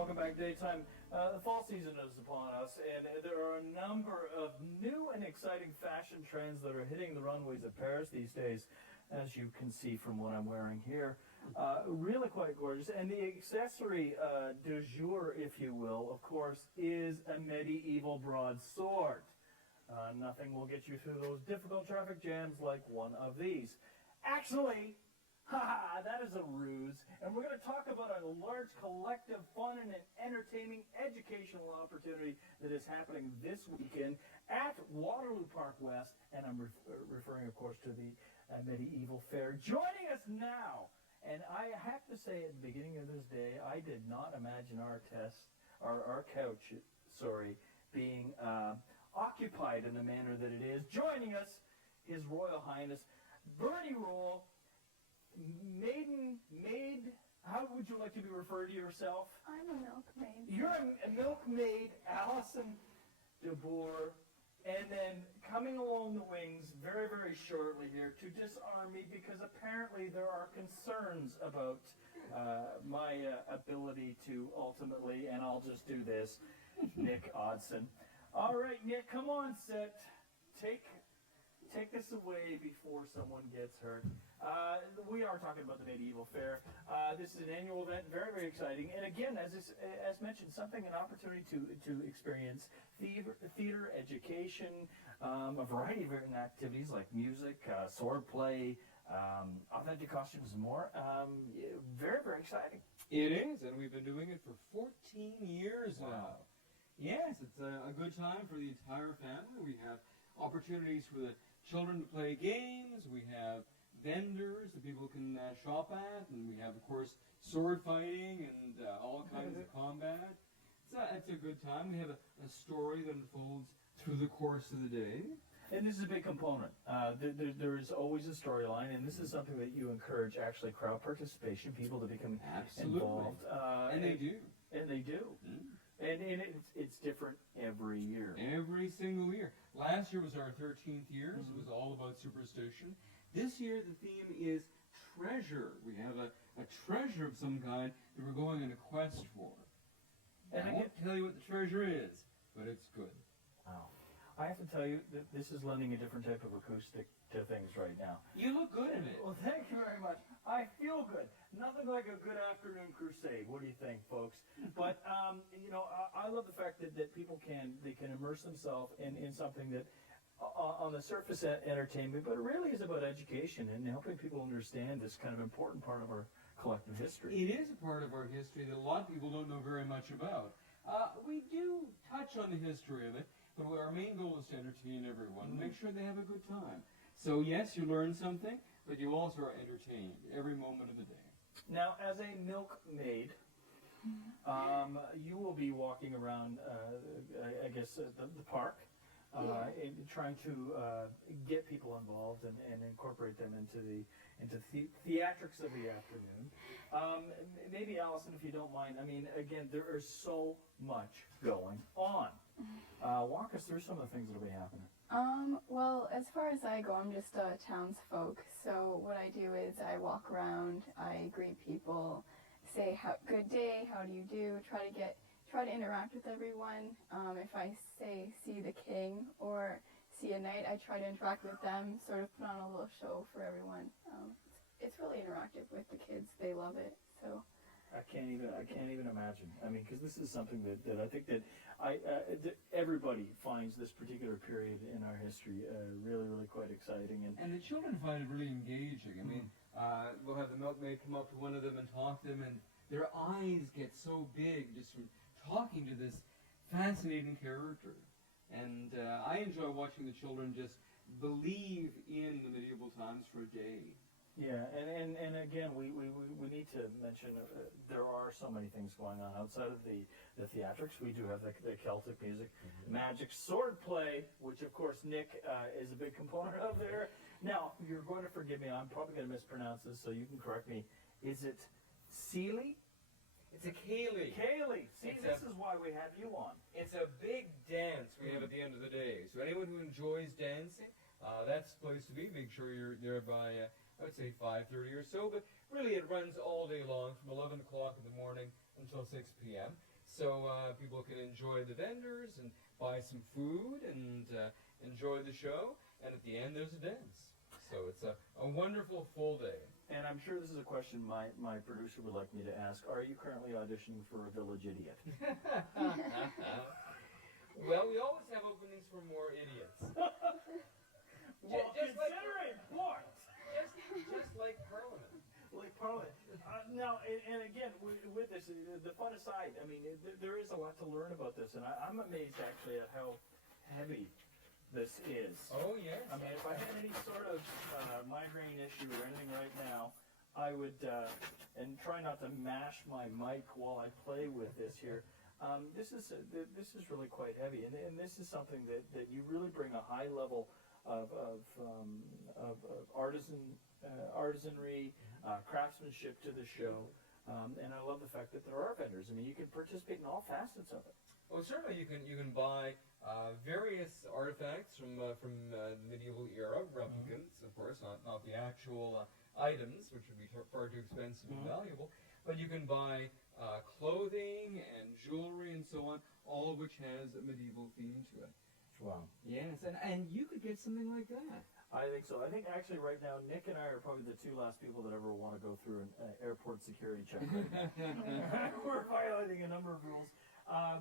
Welcome back, Daytime. The fall season is upon us, and there are a number of new and exciting fashion trends that are hitting the runways of Paris these days, as you can see from what I'm wearing here. Really quite gorgeous. And the accessory du jour, if you will, of course, is a medieval broadsword. Nothing will get you through those difficult traffic jams like one of these. Actually, haha, that is a ruse. And we're going to talk about a large collective fun and an entertaining educational opportunity that is happening this weekend at Waterloo Park West. And I'm referring, of course, to the Medieval Fair. Joining us now, and I have to say at the beginning of this day, I did not imagine our couch, being occupied in the manner that it is. Joining us, His Royal Highness Bernie Roll, maid, how would you like to be referred to yourself? I'm a milkmaid. You're a milkmaid, Alison de Boer, and then coming along the wings very, very shortly here to disarm me because apparently there are concerns about my ability to ultimately, and I'll just do this, Nick Odson. All right, Nick, come on, set. Take this away before someone gets hurt. We are talking about the Medieval Fair. This is an annual event, very, very exciting. And again, as mentioned, an opportunity to experience theater education, a variety of different activities like music, sword play, authentic costumes, and more. Very, very exciting. It is, and we've been doing it for 14 years now. Yes, it's a good time for the entire family. We have opportunities for the children to play games. We have vendors that people can shop at, and we have, of course, sword fighting and all kinds of combat. It's a good time. We have a story that unfolds through the course of the day. And this is a big component. There is always a storyline, and this is something that you encourage, actually, crowd participation, people to become involved. And they do. And they do. Mm-hmm. And it's different every year. Every single year. Last year was our 13th year, so it was all about superstition. This year the theme is treasure. We have a treasure of some kind that we're going on a quest for. And I won't tell you what the treasure is, but it's good. Wow. I have to tell you that this is lending a different type of acoustic to things right now. You look good in it. Well, thank you very much. I feel good. Nothing like a good afternoon crusade. What do you think, folks? But I love the fact that people can immerse themselves in something that, on the surface, entertainment, but it really is about education and helping people understand this kind of important part of our collective history. It is a part of our history that a lot of people don't know very much about. We do touch on the history of it, but our main goal is to entertain everyone, make sure they have a good time. So yes, you learn something, but you also are entertained every moment of the day. Now, as a milkmaid, you will be walking around, the park, trying to get people involved and incorporate them into the theatrics of the afternoon. Maybe, Alison, if you don't mind, I mean, again, there is so much going on. Walk us through some of the things that will be happening. Well, as far as I go, I'm just a townsfolk. So what I do is I walk around, I greet people, say good day, how do you do, try to interact with everyone. If I say see the king or see a knight, I try to interact with them, sort of put on a little show for everyone. It's really interactive with the kids. They love it. So I can't even imagine. I mean, because this is something that I think that everybody finds this particular period in our history really, really quite exciting. And the children find it really engaging. I mean, we'll have the milkmaid come up to one of them and talk to them, and their eyes get so big just from talking to this fascinating character. And I enjoy watching the children just believe in the medieval times for a day. Yeah, and again, we need to mention there are so many things going on outside of the theatrics. We do have the Celtic music, magic, sword play, which of course Nick is a big component of there. Now, you're going to forgive me, I'm probably going to mispronounce this, so you can correct me. Is it Sealy? It's a Kaylee. Kaylee. See, this is why we have you on. It's a big dance we have at the end of the day. So anyone who enjoys dancing, that's the place to be. Make sure you're there by, I would say 5:30 or so. But really, it runs all day long from 11 o'clock in the morning until 6 p.m. so people can enjoy the vendors and buy some food and enjoy the show. And at the end, there's a dance. So it's a wonderful full day. And I'm sure this is a question my producer would like me to ask. Are you currently auditioning for a village idiot? Well, we always have openings for more idiots. Well, just considering what? Just like Parliament. Like Parliament. Now, and again, with this, the fun aside, I mean, there is a lot to learn about this, and I'm amazed actually at how heavy this is. Oh, yes. I mean, if I had any sort of migraine issue or anything right now, I would, and try not to mash my mic while I play with this here. This is really quite heavy, and this is something that you really bring a high level of artisanry, craftsmanship to the show, and I love the fact that there are vendors. I mean, you can participate in all facets of it. Well, certainly you can buy various artifacts from the medieval era, replicas, of course, not the actual items, which would be far too expensive and valuable. But you can buy clothing and jewelry and so on, all of which has a medieval theme to it. Wow. Yes, and you could get something like that. I think so. I think actually right now, Nick and I are probably the two last people that ever want to go through an airport security check. We're violating a number of rules.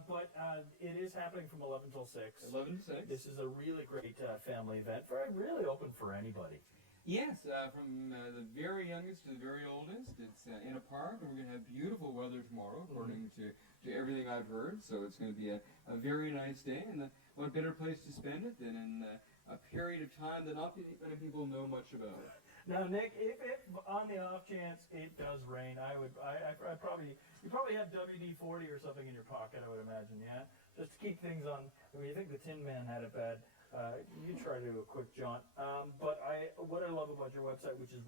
But it is happening from 11 till 6. 11 to 6. This is a really great family event. Really open for anybody. Yes, from the very youngest to the very oldest. It's in a park, and we're going to have beautiful weather tomorrow, according to everything I've heard. So it's going to be a very nice day, and what better place to spend it than in a period of time that not many people know much about. Now, Nick, if on the off chance it does rain, you probably have WD-40 or something in your pocket, I would imagine, yeah? Just to keep things on. I mean, you think the Tin Man had it bad. You try to do a quick jaunt. But what I love about your website, which is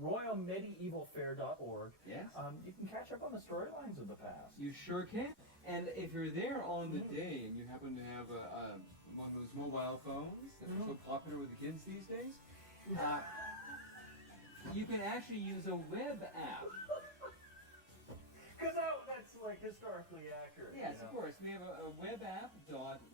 royalmedievalfair.org, Yes. You can catch up on the storylines of the past. You sure can. And if you're there on the day and you happen to have one of those mobile phones that are so popular with the kids these days, you can actually use a web app. Because that's like historically accurate. Yes, you know? of course. We have a web app,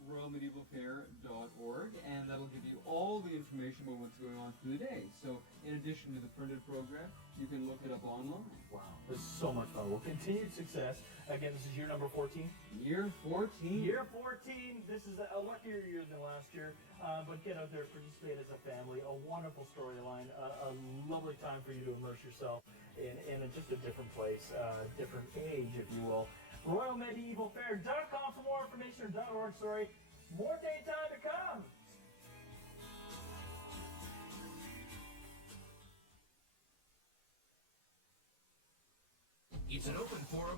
royalmedievalfair.org, and that'll give you all the information about what's going on through the day. So in addition to the printed program, you can look it up online. Wow, this is so much fun. Well, continued success. Again, this is year number 14. Year 14. Year 14. This is a luckier year than last year. But get out there, participate as a family. A wonderful storyline. A lovely time for you to immerse yourself in just a different place, different age, if you will. RoyalMedievalFair.com for more information, or .org, sorry. More daytime to come. It's an open forum.